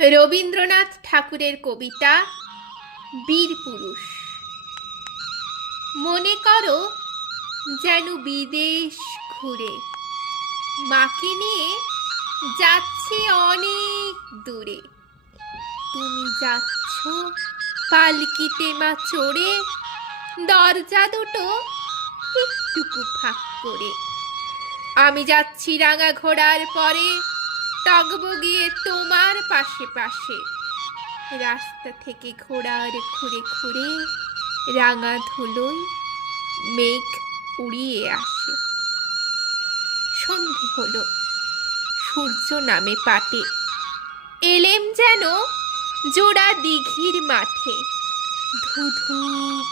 রবীন্দ্রনাথ ঠাকুরের কবিতা বীরপুরুষ। মনে করো যেন বিদেশ ঘুরে মাকে নিয়ে যাচ্ছে অনেক দূরে। তুমি যাচ্ছ পালকিতে মা চড়ে, দরজা দুটো একটুকু ফাঁক করে। আমি যাচ্ছি রাঙা ঘোড়ার পরে, টগবগিয়ে তোমার পাশে পাশে। রাস্তা থেকে ঘোড়ার খুঁড়ে খুঁড়ে রাঙা ধুলোয় মেঘ উড়িয়ে আসে। সন্ধে হলো, সূর্য নামে পাটে। এলেম যেন জোড়া দিঘির মাঠে। ধু ধু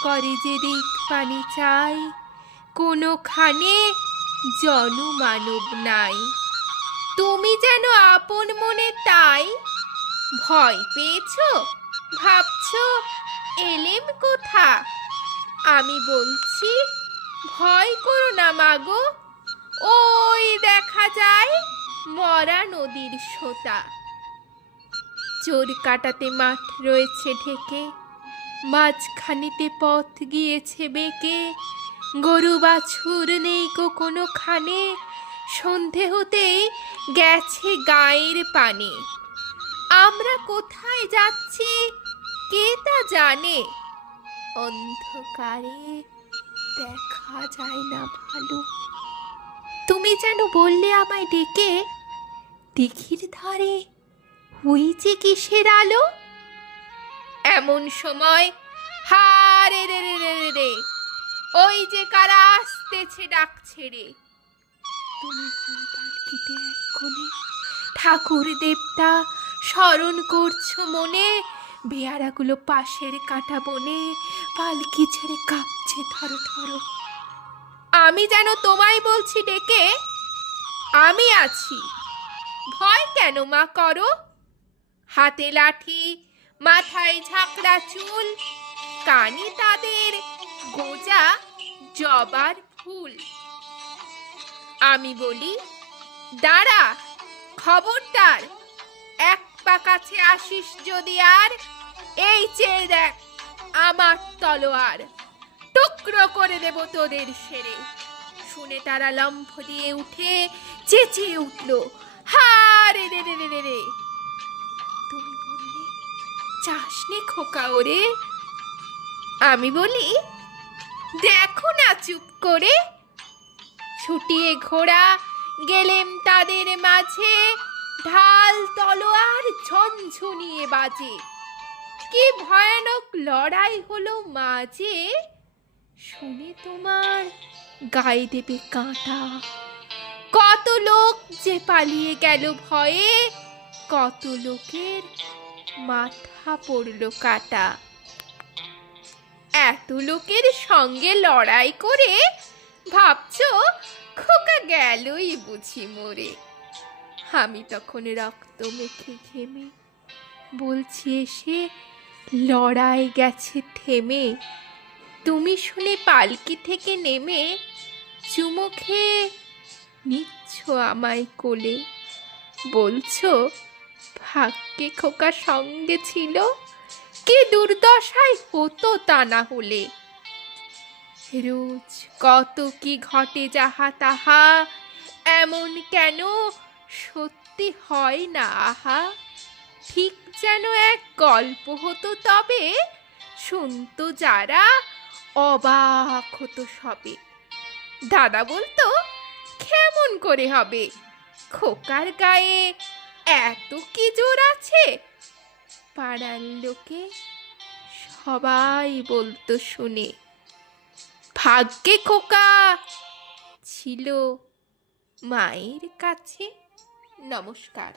করে যে দিক পানি চাই, কোনোখানে জনমানব নাই। তুমি যেন আপন মনে তাই ভয় পেয়েছো, ভাবছো এলেম কোথা। আমি বলছি ভয় করো না মাগো, ওই দেখা যায় মরা নদীর সোতা। চোর কাটাতে মাঠ রয়েছে ঢেকে, মাঝখানিতে পথ গিয়েছে বেঁকে। গরু বাছুর নেই কোনোখানে, সন্ধে হতেই গেছে গায়ের পানে। আমরা কোথায় যাচ্ছি কে তা জানে, অন্ধকারে দেখা যায় না ভালো। তুমি যেন বললে আমায় ডেকে, দিঘির ধারে ওই যে কিসের আলো। এমন সময় হারে রে রে রে রে রে, ওই যে কারা আসতেছে ডাক ছেড়ে। তুমি ভয় পালকিতে এক কোণে ঠাকুর দেবতা স্মরণ করছো মনে। বেয়ারাগুলো পাশের কাটা বনে পালকি ছেড়ে কাঁপছে থরো থরো। আমি যেন তোমায় বলছি ডেকে, আমি আছি, ভয় কেন মা করো। হাতে লাঠি, মাথায় ঝাঁকড়া চুল, কানে তাদের গোজা জবার ফুল। আমি বলি দাঁড়া, খবরদার, এক পা কাছে আসিস যদি আর, এই চেয়ে দেখ আমার তলোয়ার, টুকরো করে দেব তোদের সেরে। শুনে তারা লম্ফ দিয়ে উঠে চেঁচিয়ে উঠল, হারে রে রে রে রে রে। তুমি বললে চাসনি খোকা ওরে। আমি বলি দেখো না চুপ করে। ছুটিয়ে ঘোড়া গেলেম তাদের মাঝে, ঢাল তলোয়ার ঝনঝনিয়ে বাজে। কি ভয়ানক লড়াই হলো মাঝে, শুনে তোমার গায়ে দেবে কাঁটা। কত লোক যে পালিয়ে গেল ভয়ে, কত লোকের মাথা পড়ল কাটা। এত লোকের সঙ্গে লড়াই করে ভাবছো খোকা গেলই বুঝি মরে। আমি তখন রক্ত মেখে ঘেমে বলছি এসে লড়াই গেছে থেমে। তুমি শুনে পালকি থেকে নেমে চুমো খেয়ে নিচ্ছ আমায় কোলে। বলছো ভাগ্যে খোকা সঙ্গে ছিল, কি দুর্দশায় হতো তা না হলে। রোজ কত কি ঘটে যাহা তাহা, এমন কেন সত্যি হয় না আহা। ঠিক যেন এক গল্প হতো তবে, শুনতো যারা অবাক হতো সবে। দাদা বলতো কেমন করে হবে, খোকার গায়ে এত কি জোর আছে। পাড়ার লোকে সবাই বলতো শুনে, ভাগ্যে খোকা ছিল মায়ের কাছে। নমস্কার।